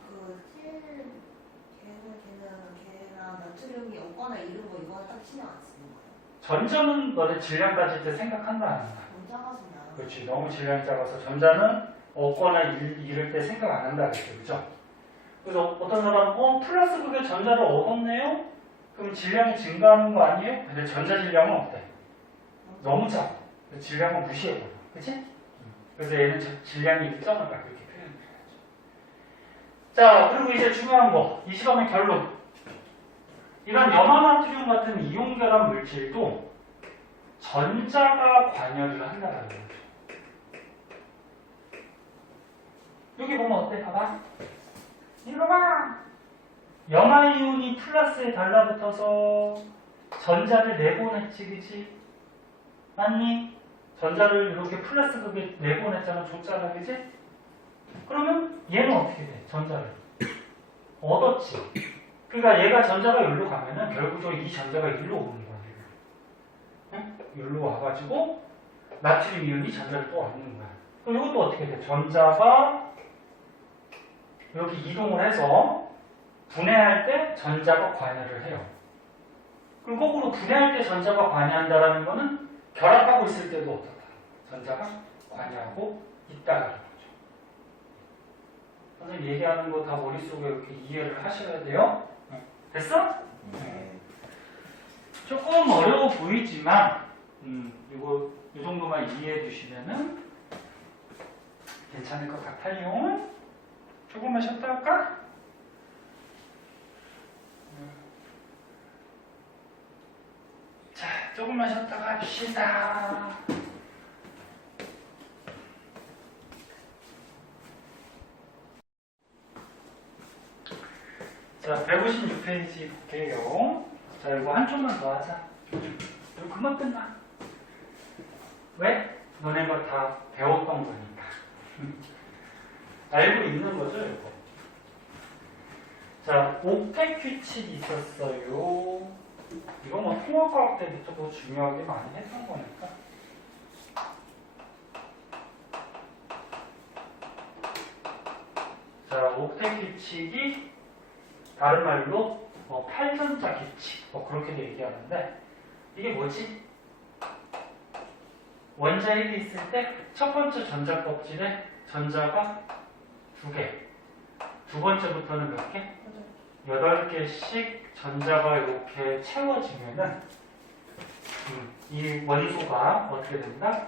걔랑 나트륨이 없거나 이런 거 이거는 딱 신경 안 쓰는 거예요. 전자는 너네 질량 따질 때 생각한다, 안 한다? 혼자가서 그냥. 그렇지. 너무 질량이 작아서 전자는 없거나 이럴 때 생각 안 한다, 그랬죠, 그죠? 그래서 어떤 사람은 플러스 극에 전자를 얻었네요? 그럼 질량이 증가하는 거 아니에요? 근데 전자 질량은 어때? 너무 작아. 질량은 무시해버려. 그치? 그래서 얘는 질량이 일정하다. 그렇게 표현해야죠. 자, 그리고 이제 중요한 거. 이 시험의 결론. 이런 염화나트륨 같은 이온결합 물질도 전자가 관여를 한다는 거죠. 여기 보면 어때? 봐봐. 이거 봐. 염화이온이 플러스에 달라붙어서 전자를 내보냈지, 그치? 맞니? 전자를 이렇게 플러스 극에 내보냈잖아, 줬잖아, 그치? 그러면 얘는 어떻게 돼? 전자를 얻었지. 그러니까 얘가 전자가 여기로 가면은 결국적으로 이 전자가 여기로 오는 거야. 응? 여기로 와가지고 나트륨 이온이 전자를 또 얻는 거야. 그럼 이것도 어떻게 돼? 전자가 이렇게 이동을 해서 분해할 때 전자가 관여를 해요. 그럼 거꾸로 분해할 때 전자가 관여한다는 거는 결합하고 있을 때도 어떻다? 전자가 관여하고 있다는 거죠. 선생님 얘기하는 거 다 머릿속에 이렇게 이해를 하셔야 돼요. 됐어? 조금 어려워 보이지만 이거 이 정도만 이해해 주시면은 괜찮을 것 같아요. 조금만 쉬었다 할까? 자, 조금만 쉬었다가 합시다. 자, 156페이지 볼게요. 자, 이거 한 쪽만 더 하자. 이거 금방 끝나. 왜? 너네가 다 배웠던 거니까. 알고 있는 거죠, 이거. 자, 옥텟 규칙이 있었어요. 이거 뭐 통합과학 때부터 중요하게 많이 했던 거니까. 자, 옥텟 규칙이 다른 말로 팔전자 규칙 그렇게도 얘기하는데 이게 뭐지? 원자 1이 있을 때 첫 번째 전자 껍질에 전자가 2개, 두 번째부터는 몇 개? 8개씩 전자가 이렇게 채워지면은 이 원소가 어떻게 된다?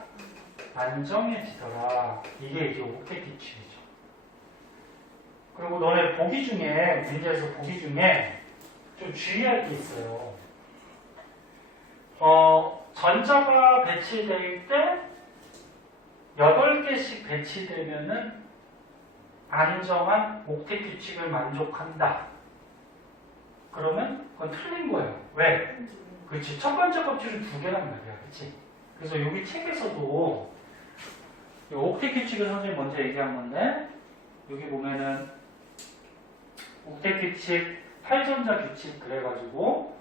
안정해지더라. 이게 이제 옥텟 규칙이죠. 그리고 너네 보기 중에 문제에서 보기 중에 좀 주의할 게 있어요. 전자가 배치될 때 8개씩 배치되면은 안정한 옥텟 규칙을 만족한다. 그러면 그건 틀린 거예요. 왜? 그렇지. 첫 번째 껍질은 2개란 말이야. 그렇지? 그래서 여기 책에서도 이 옥텟 규칙을 선생님 먼저 얘기한 건데 여기 보면은 옥텟 규칙, 팔전자 규칙 그래가지고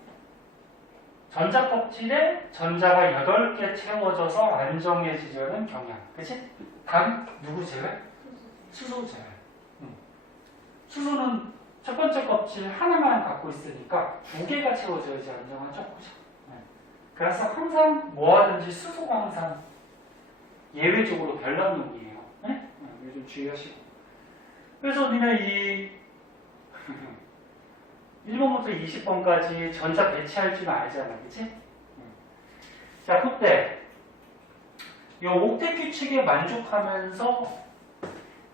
전자 껍질에 전자가 8개 채워져서 안정해지려는 경향. 그치? 단 누구 제외? 수소 제외. 수소는 첫 번째 껍질 하나만 갖고 있으니까 2개가 채워져야지 안정하죠. 그죠? 그래서 항상 뭐하든지 수소가 항상 예외적으로 별난놈이에요. 네? 이거 좀 주의하시고. 그래서 니네 이 1번부터 20번까지 전자 배치할 줄 알잖아. 그치? 자, 그때 이 옥텟 규칙에 만족하면서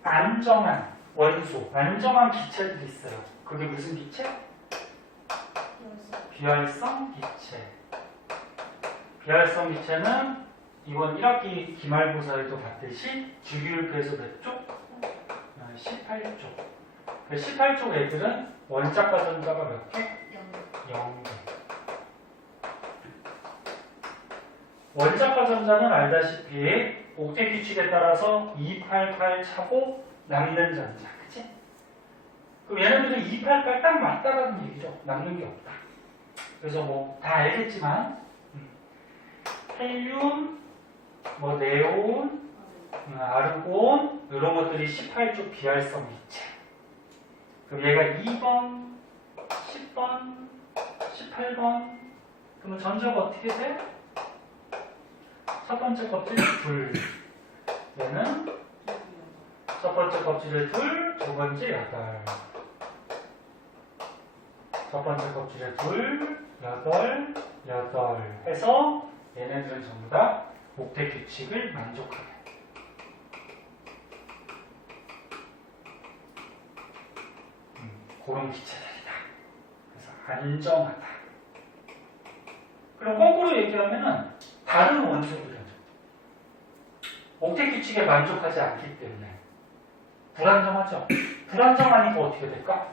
안정한 원소, 안정한 기체들이 있어요. 그게 무슨 기체? 비활성 기체. 비활성 기체는 이번 1학기 기말고사에도 봤듯이 주기율표에서 몇 쪽? 18쪽. 그 18쪽 애들은 원자과 전자가 몇 개? 0개. 원자과 전자는 알다시피 옥텟 규칙에 따라서 288 차고 남는 전자. 그치? 그럼 얘네들은 288 딱 맞다라는 얘기죠. 남는 게 없다. 그래서 뭐 다 알겠지만 헬륨, 뭐 네온, 아르곤 이런 것들이 18쪽 비활성 기체. 그럼 얘가 2번, 10번, 18번. 그러면 전자가 어떻게 돼? 첫 번째 껍질 둘. 얘는 첫 번째 껍질에 둘, 두 번째 여덟. 첫 번째 껍질에 둘, 여덟, 여덟 해서 얘네들은 전부 다 옥텟 규칙을 만족하게. 그런 기체들이다. 그래서 안정하다. 그럼 거꾸로 얘기하면은 다른 원소들은 옥텟 규칙에 만족하지 않기 때문에 불안정하죠. 불안정하니까 어떻게 될까?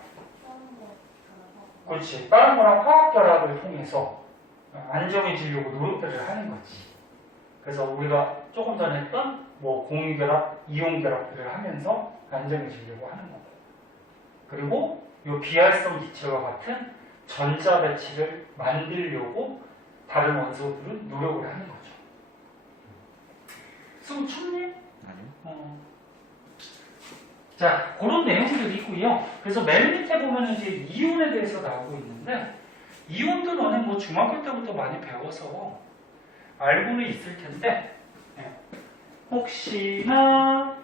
그렇지. 다른 거랑 화학 결합을 통해서 안정해지려고 노력들을 하는 거지. 그래서 우리가 조금 전에 했던 뭐 공유 결합, 이온 결합들을 하면서 안정해지려고 하는 거고. 그리고 이 비활성 기체와 같은 전자 배치를 만들려고 다른 원소들은 노력을 하는 거죠. 숨 춥니? 아니요. 자, 그런 내용들이 있고요. 그래서 맨 밑에 보면 이제 이온에 대해서 나오고 있는데, 이온도 너네 뭐 중학교 때부터 많이 배워서 알고는 있을 텐데, 혹시나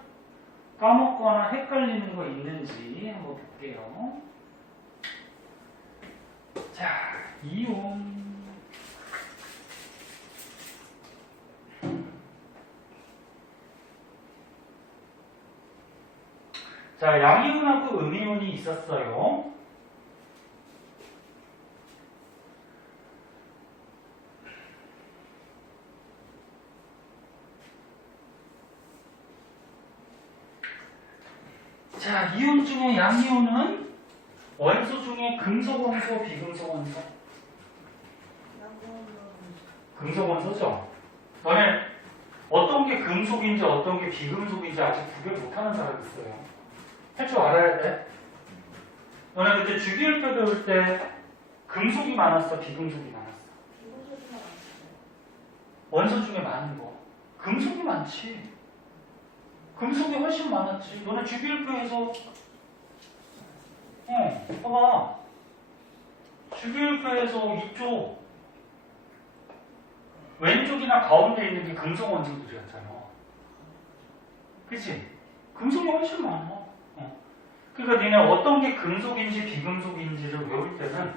까먹거나 헷갈리는 거 있는지 한번 볼게요. 자, 이온. 자, 양이온하고 음이온이 있었어요. 자, 이온 중에 양이온은 원소 중에 금속 원소, 비금속 원소? 금속 원소죠? 너네 어떤 게 금속인지 어떤 게 비금속인지 아직 구별 못하는 사람 있어요. 할 줄 알아야 돼. 너네 그때 주기율표 배울 때 금속이 많았어, 비금속이 많았어? 원소 중에 많은 거. 금속이 많지. 금속이 훨씬 많았지. 너네 주기율표에서 봐봐. 주기율표에서 이쪽 왼쪽이나 가운데 있는 게 금속 원소들이었잖아. 그치? 금속이 훨씬 많아. 그러니까 니네 어떤 게 금속인지 비금속인지를 외울 때는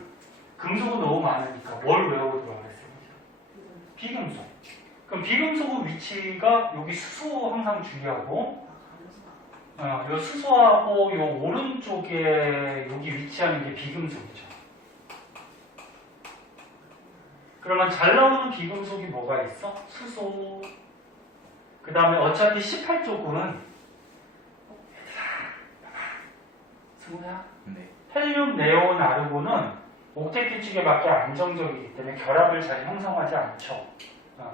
금속은 너무 많으니까 뭘 외우도록 하겠어요? 비금속. 그럼 비금속의 위치가 여기 수소 항상 중요하고, 요 수소하고 요 오른쪽에 여기 위치하는 게 비금속이죠. 그러면 잘 나오는 비금속이 뭐가 있어? 수소. 그 다음에 어차피 18쪽은 승우야? 네. 헬륨, 네온, 아르곤은 옥텟 규칙에 맞게 안정적이기 때문에 결합을 잘 형성하지 않죠.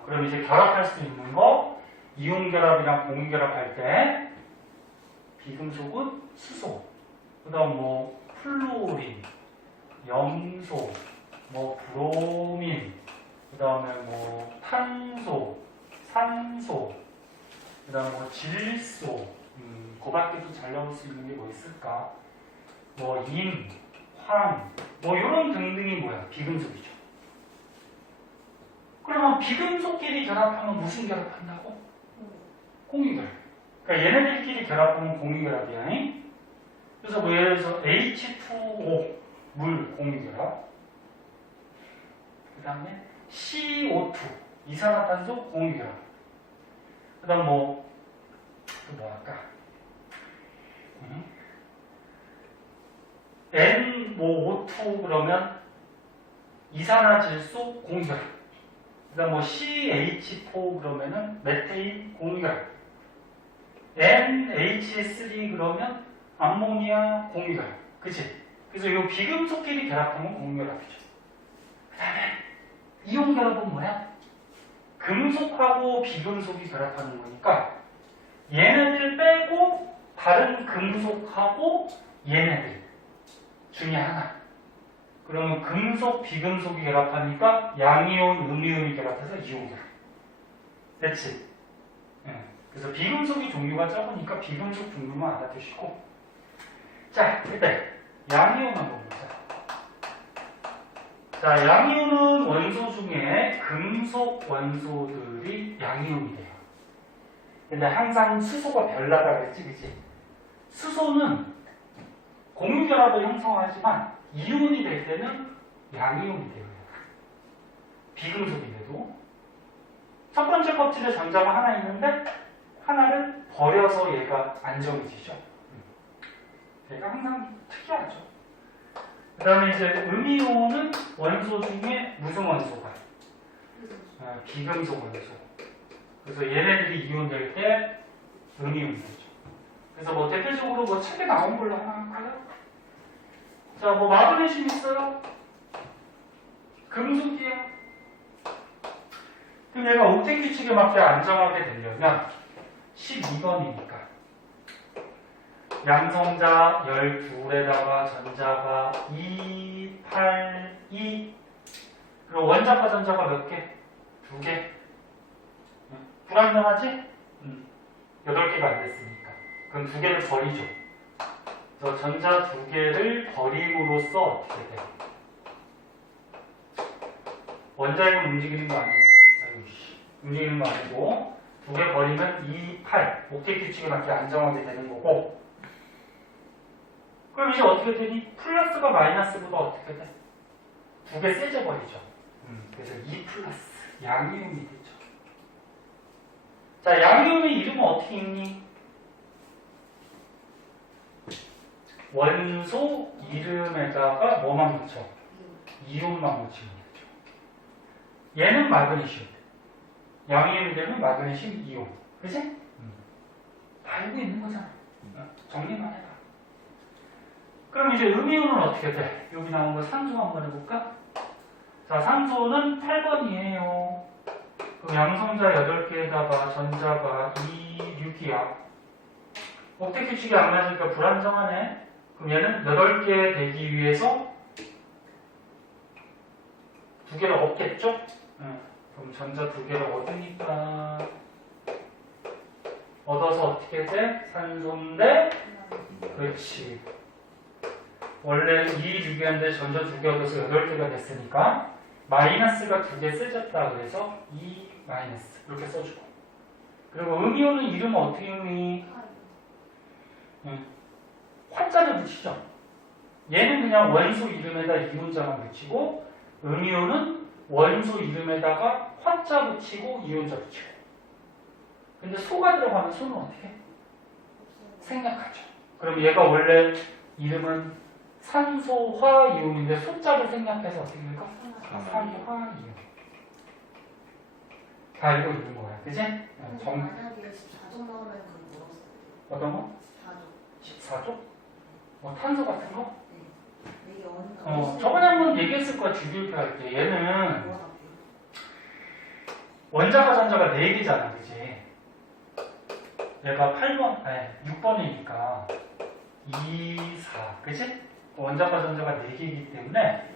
그럼 이제 결합할 수 있는 거 이온 결합이랑 공유 결합할 때 비금속은 수소, 그다음 뭐 플루오린, 염소, 뭐 브로민, 그다음에 뭐 탄소, 산소, 그다음에 뭐 질소, 그 밖에도 잘 나올 수 있는 게 뭐 있을까? 뭐 임, 황, 뭐 이런 등등이 뭐야? 비금속이죠. 그러면 비금속끼리 결합하면 무슨 결합한다고? 공유결합. 그러니까 얘네들끼리 결합하면 공유결합이야. 그래서 뭐 예를 들어서 H2O 물 공유결합, 그 다음에 CO2 이산화탄소 공유결합, 그 다음 뭐 아까 뭐 O2 그러면 이산화질소 공유결합. 그다음 뭐 CH4 그러면은 메테인 공유결합. NH3 그러면 암모니아 공유결합. 그치? 그래서 이 비금속끼리 결합하면 공유결합이죠. 그 다음에 이온결합은 뭐야? 금속하고 비금속이 결합하는 거니까 얘네들 빼고 다른 금속하고 얘네들 중에 하나. 그러면 금속, 비금속이 결합하니까 양이온, 음이온이 결합해서 이온결합. 됐지? 네. 그래서 비금속이 종류가 적으니까 비금속 종류만 알아두시고. 자, 그때 양이온 한번 보자. 자, 양이온은 원소 중에 금속 원소들이 양이온이 돼요. 근데 항상 수소가 별나다 그랬지, 그치? 수소는 공유결합을 형성하지만 이온이 될 때는 양이온이 돼요. 비금속인데도. 첫 번째 껍질에 전자가 하나 있는데 하나를 버려서 얘가 안정해지죠. 얘가 항상 특이하죠. 그 다음에 이제 음이온은 원소 중에 무슨 원소가? 비금속 원소. 그래서 얘네들이 이온될 때 음이온이 되죠. 그래서 뭐 대표적으로 뭐 책에 나온 걸로 하나 할까요? 자, 뭐 마그네슘 있어요? 금속이야. 그럼 얘가 옥텟 규칙에 맞게 안정하게 되려면 12번이니까 양성자 12에다가 전자가 2, 8, 2 그리고 원자과 전자가 몇 개? 2개. 불안정하지? 8개가 안 됐으니까. 그럼 2개를 버리죠. 그래서 전자 2개를 버림으로써 어떻게 돼요? 원자핵은 움직이는 거 아니고, 움직이는 거 아니고 2개 버리면 2, 8 옥텟 규칙에 맞게 안정하게 되는 거고. 그럼 이제 어떻게 되니? 플러스가 마이너스보다 어떻게 돼? 2개 세져버리죠. 그래서 2 플러스 양이온이 되죠. 자, 양이온의 이름은 어떻게 읽니? 원소 이름에다가 뭐만 붙여? 이온만 붙이면 되죠. 얘는 마그네슘. 양이온이 되면 마그네슘 이온. 그치? 다 알고 있는 거잖아. 정리만 해봐. 그럼 이제 음이온은 어떻게 돼? 여기 나온 거 산소 한번 해볼까? 자, 산소는 8번이에요. 그럼 양성자 8개에다가 전자가 2, 6이야. 옥텟 규칙이 안 맞으니까 불안정하네. 그럼 얘는 8개 되기 위해서 2개를 얻겠죠? 그럼 전자 2개를 얻으니까 얻어서 어떻게 돼? 산소인데 그렇지. 원래 2, 6이었는데 전자 2개 얻어서 8개가 됐으니까 마이너스가 2개 세졌다 그래서 2 마이너스 이렇게 써주고. 그리고 음이온은 이름은 어떻게 읽니? 화자를 붙이죠. 얘는 그냥 원소 이름에다 이온자만 붙이고 음이온은 원소 이름에다가 화자 붙이고 이온자 붙이고. 근데 소가 들어가면 소는 어떻게 해? 생략하죠. 그럼 얘가 원래 이름은 산소화 이온인데 소자를 생략해서 어떻게 될까? 산화 이온. 다 알고 있는 거야. 그치? 만약에 14종 나오면 그거 물었어요. 어떤 거? 14종. 14조? 뭐 탄소 같은 거? 이게 어느 저번에 한번 얘기했을 거야. 주기율표 할 때. 얘는 뭐가 원자과 전자가 4개잖아. 그치? 얘가 8번, 아니 6번이니까 2, 4. 그치? 원자과 전자가 4개이기 때문에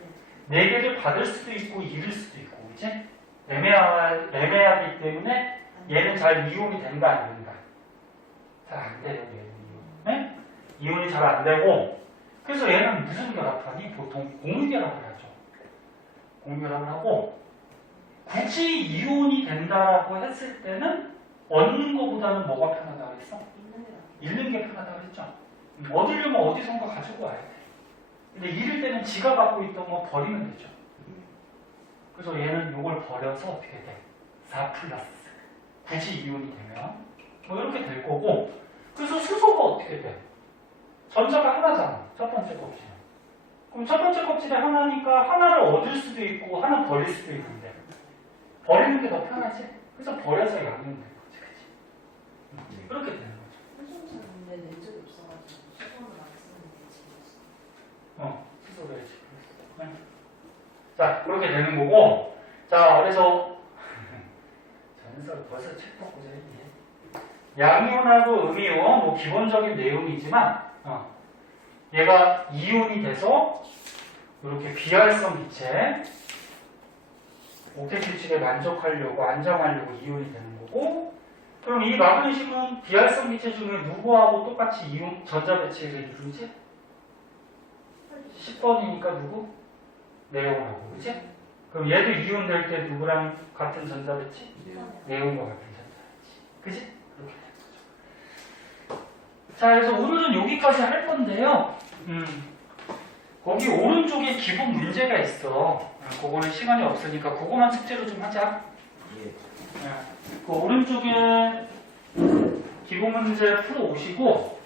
4개를 받을 수도 있고 잃을 수도 있고. 그치? 애매하기 때문에 얘는 잘 이온이 된다 안 된다? 잘 안 돼요. 얘는 네? 이온이 잘 안 되고. 그래서 얘는 무슨 결합하니? 보통 공유결합을 하죠. 공유결합을 하고 굳이 이온이 된다라고 했을 때는 얻는 것보다는 뭐가 편하다고 했어? 잃는 게 편하다고 했죠. 얻으려면 어디선가 가지고 와야 돼. 근데 잃을 때는 지가 갖고 있던 거 버리면 되죠. 그래서 얘는 이걸 버려서 어떻게 돼? 4 플러스. 굳이 이온이 되면 뭐 이렇게 될 거고. 그래서 수소가 어떻게 돼? 전자가 하나잖아. 첫 번째 껍질은. 그럼 첫 번째 껍질에 하나니까 하나를 얻을 수도 있고 하나 버릴 수도 있는데 버리는 게 더 편하지? 그래서 버려서 양이면 되는 거지, 그치? 그렇게 되는 거죠. 한송차 근데 낸 적이 없어가지고 수건을 안 쓰는 게 재밌어. 스스로 해야지. 네. 자, 그렇게 되는 거고, 자, 그래서 전설 벌써 책 바꾸자 했네. 양이온하고 음이온, 뭐 기본적인 내용이지만, 얘가 이온이 돼서 이렇게 비활성 기체, 옥텟 규칙에 만족하려고 안정하려고 이온이 되는 거고, 그럼 이 마그네슘은 비활성 기체 중에 누구하고 똑같이 이온 전자 배치를 이루지? 10번이니까 누구? 네온하고, 그치? 그럼 얘도 이온 될 때 누구랑 같은 전자 배치? 네온과 같은 전자 배치. 그치? 그렇게 되는 거죠. 자, 그래서 오늘은 여기까지 할 건데요. 거기 오른쪽에 기본 문제가 있어. 그거는 시간이 없으니까 그거만 숙제로 좀 하자. 예. 그 오른쪽에 기본 문제 풀어 오시고,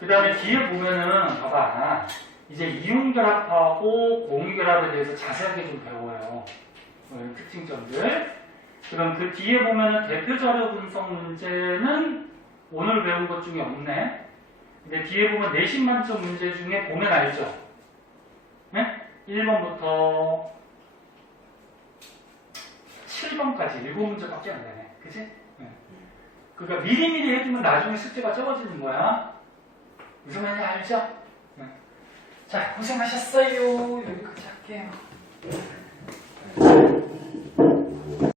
그 다음에 뒤에 보면은, 봐봐. 이제 이온 결합하고 공유 결합에 대해서 자세하게 좀 배워요. 이런 특징점들. 그럼 그 뒤에 보면은 대표 자료 분석 문제는 오늘 배운 것 중에 없네. 근데 뒤에 보면 내신 만점 문제 중에 보면 알죠? 네? 1번부터 7번까지 7문제밖에 안 되네. 그치? 네. 그러니까 미리미리 해두면 나중에 숙제가 적어지는 거야. 무슨 말인지 알죠? 네. 자, 고생하셨어요. 여기까지 할게요.